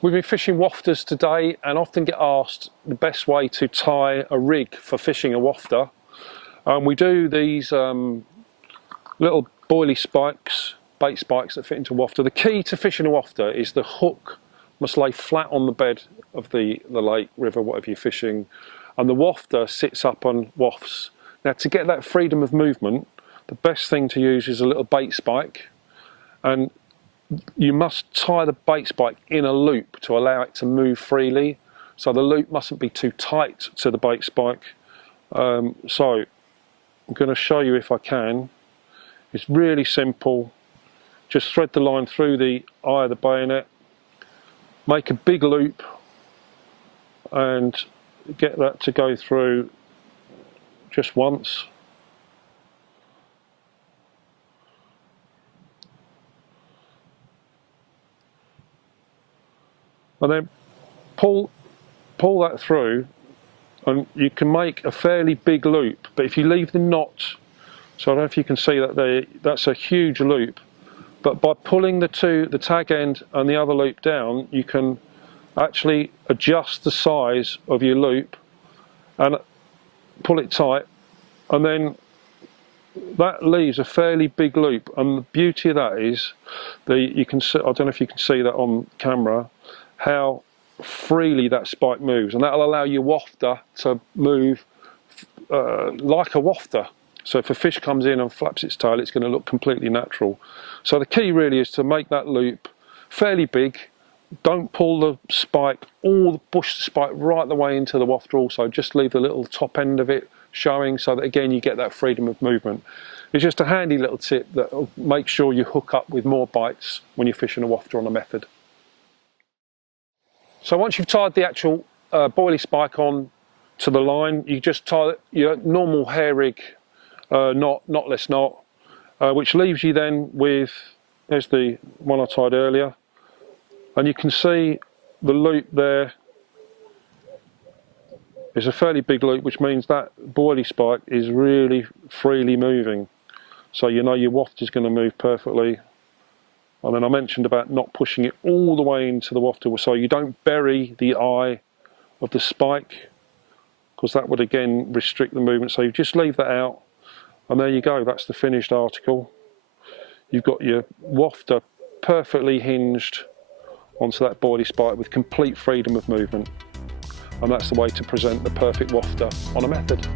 We've been fishing wafters today and often get asked the best way to tie a rig for fishing a wafter. We do these little boilie spikes, bait spikes that fit into a wafter. The key to fishing a wafter is the hook must lay flat on the bed of the lake, river, whatever you're fishing, and the wafter sits up on wafts. Now, to get that freedom of movement, the best thing to use is a little bait spike, and you must tie the bait spike in a loop to allow it to move freely. So the loop mustn't be too tight to the bait spike. So I'm going to show you if I can. It's really simple. Just thread the line through the eye of the bayonet, make a big loop and get that to go through just once. And then pull that through, and you can make a fairly big loop. But if you leave the knot, so I don't know if you can see that there, that's a huge loop. But by pulling the tag end and the other loop down, you can actually adjust the size of your loop and pull it tight, and then that leaves a fairly big loop. And the beauty of that is, you can see, I don't know if you can see that on camera, how freely that spike moves, and that'll allow your wafter to move like a wafter. So if a fish comes in and flaps its tail, it's going to look completely natural. So the key really is to make that loop fairly big. Don't pull the spike or push the spike right the way into the wafter also. Just leave the little top end of it showing, so that again you get that freedom of movement. It's just a handy little tip that will make sure you hook up with more bites when you're fishing a wafter on a method. So once you've tied the actual boilie spike on to the line, you just tie your normal hair rig knotless knot, which leaves you then with, there's the one I tied earlier, and you can see the loop there is a fairly big loop, which means that boilie spike is really freely moving. So you know your waft is going to move perfectly. And then I mentioned about not pushing it all the way into the wafter, so you don't bury the eye of the spike, because that would again restrict the movement. So you just leave that out, and there you go, that's the finished article. You've got your wafter perfectly hinged onto that boilie spike with complete freedom of movement, and that's the way to present the perfect wafter on a method.